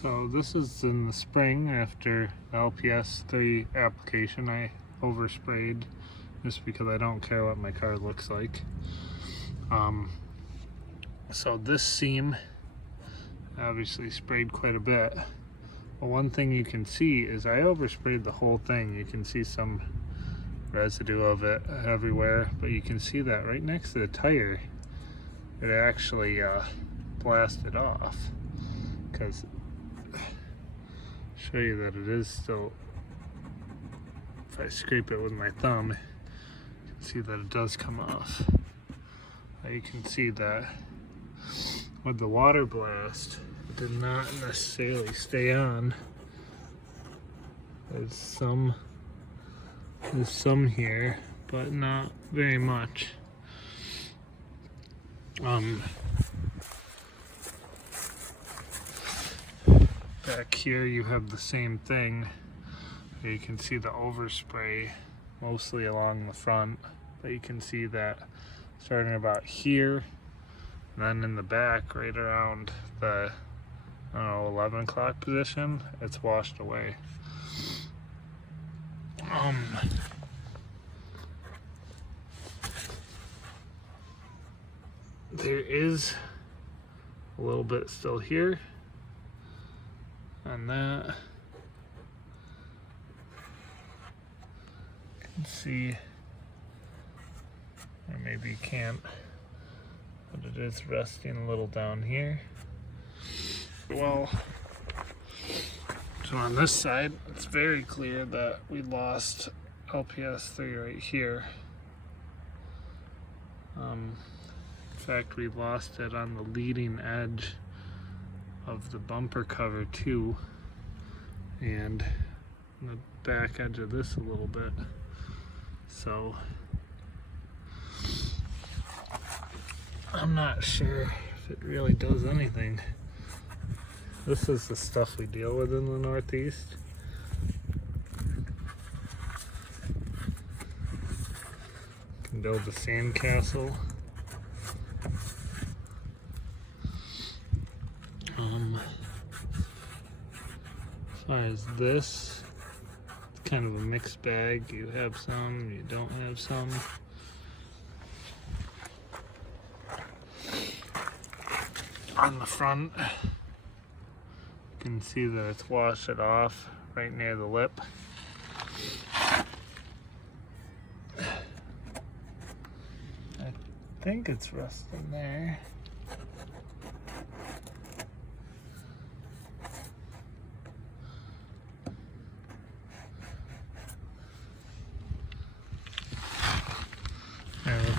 So this is in the spring after the LPS 3 application. I oversprayed just because I don't care what my car looks like. So this seam obviously sprayed quite a bit. But one thing you can see is I oversprayed the whole thing. You can see some residue of it everywhere, but you can see that right next to the tire it actually blasted off, because show you that it is still, if I scrape it with my thumb, you can see that it does come off. You can see that with the water blast, it did not necessarily stay on. There's some here, but not very much. Back here you have the same thing. You can see the overspray mostly along the front, but you can see that starting about here, and then in the back right around the 11 o'clock position, it's washed away. There is a little bit still here on that. You can see, or maybe you can't, but it is resting a little down here. Well, so on this side, it's very clear that we lost LPS 3 right here. In fact, we lost it on the leading edge of the bumper cover too, and the back edge of this a little bit. So I'm not sure if it really does anything. This is the stuff we deal with in the Northeast. You can build a sandcastle. As far as this, it's kind of a mixed bag. You have some, you don't have some. On the front, you can see that it's washed it off right near the lip. I think it's rusting there.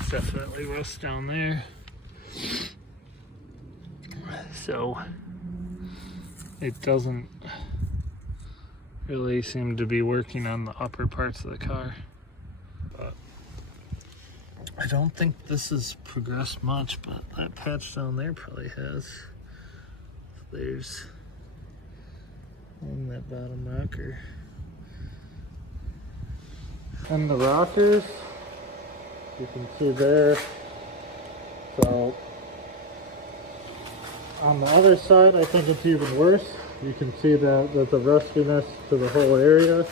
It's definitely rust down there. So it doesn't really seem to be working on the upper parts of the car. But I don't think this has progressed much, but that patch down there probably has. There's on that bottom rocker. And the rockers, you can see there. So on the other side, I think it's even worse. You can see that there's a rustiness to the whole area.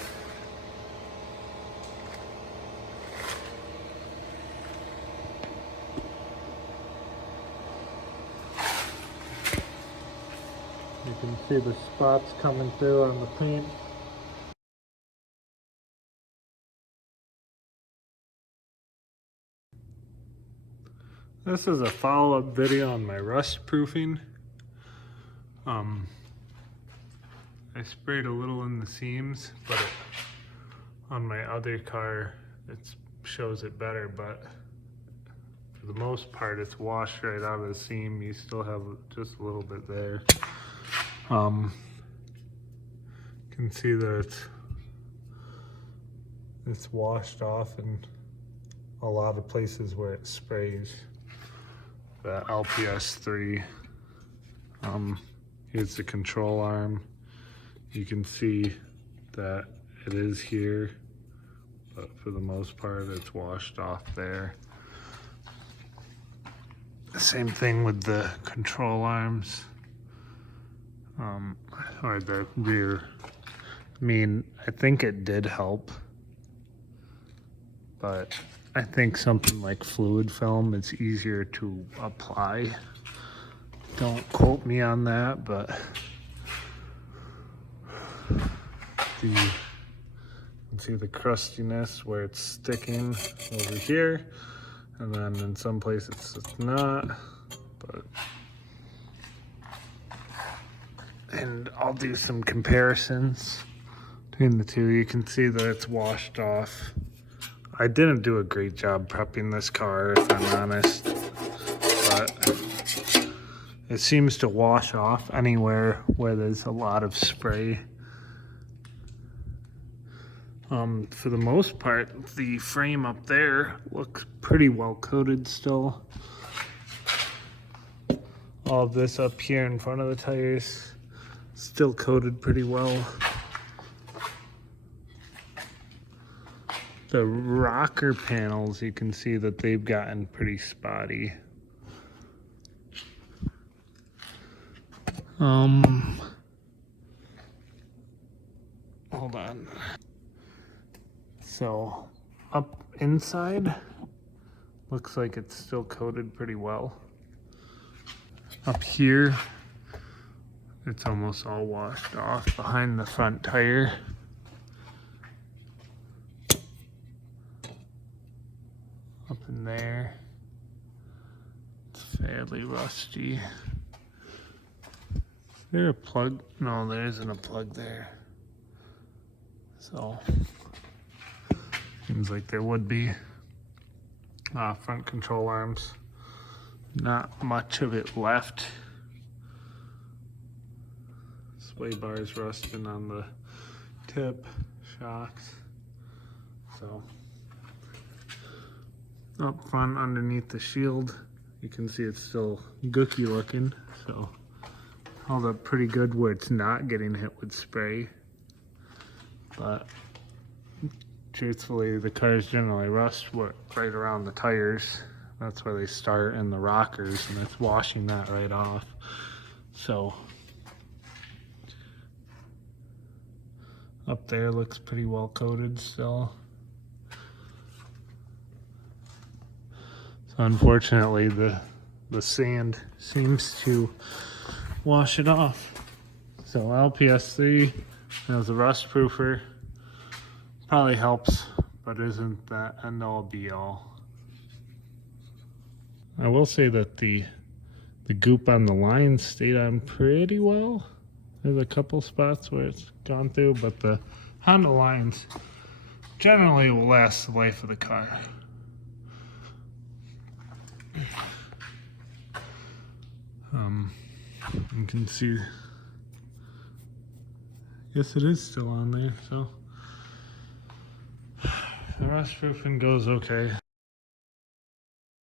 You can see the spots coming through on the paint. This is a follow-up video on my rust proofing. I sprayed a little in the seams, but on my other car it shows it better, but for the most part it's washed right out of the seam. You still have just a little bit there. You can see that it's washed off in a lot of places where it sprays. The LPS 3. Here's the control arm. You can see that it is here, but for the most part it's washed off there. Same thing with the control arms. or the rear. I mean, I think it did help, but I think something like fluid film is easier to apply. Don't quote me on that, but you can see the crustiness where it's sticking over here, and then in some places it's not, but and I'll do some comparisons between the two. You can see that it's washed off. I didn't do a great job prepping this car, if I'm honest, but it seems to wash off anywhere where there's a lot of spray. For the most part, the frame up there looks pretty well coated still. All of this up here in front of the tires, still coated pretty well. The rocker panels, you can see that they've gotten pretty spotty. Hold on. So up inside, looks like it's still coated pretty well. Up here, it's almost all washed off behind the front tire. Up in there, it's fairly rusty. Is there a plug? No, there isn't a plug there. So, seems like there would be. Front control arms, not much of it left. Sway bars rusting on the tip, shocks. So, up front underneath the shield, you can see it's still gooky looking, so held up pretty good where it's not getting hit with spray. But truthfully, the cars generally rust right around the tires. That's where they start in the rockers, and it's washing that right off. So up there looks pretty well coated still. So unfortunately, the sand seems to wash it off. So LPS 3 has a rust proofer. Probably helps, but isn't that end all be all. I will say that the goop on the lines stayed on pretty well. There's a couple spots where it's gone through, but the Honda lines generally will last the life of the car. You can see, yes, it is still on there, so the rust proofing goes okay.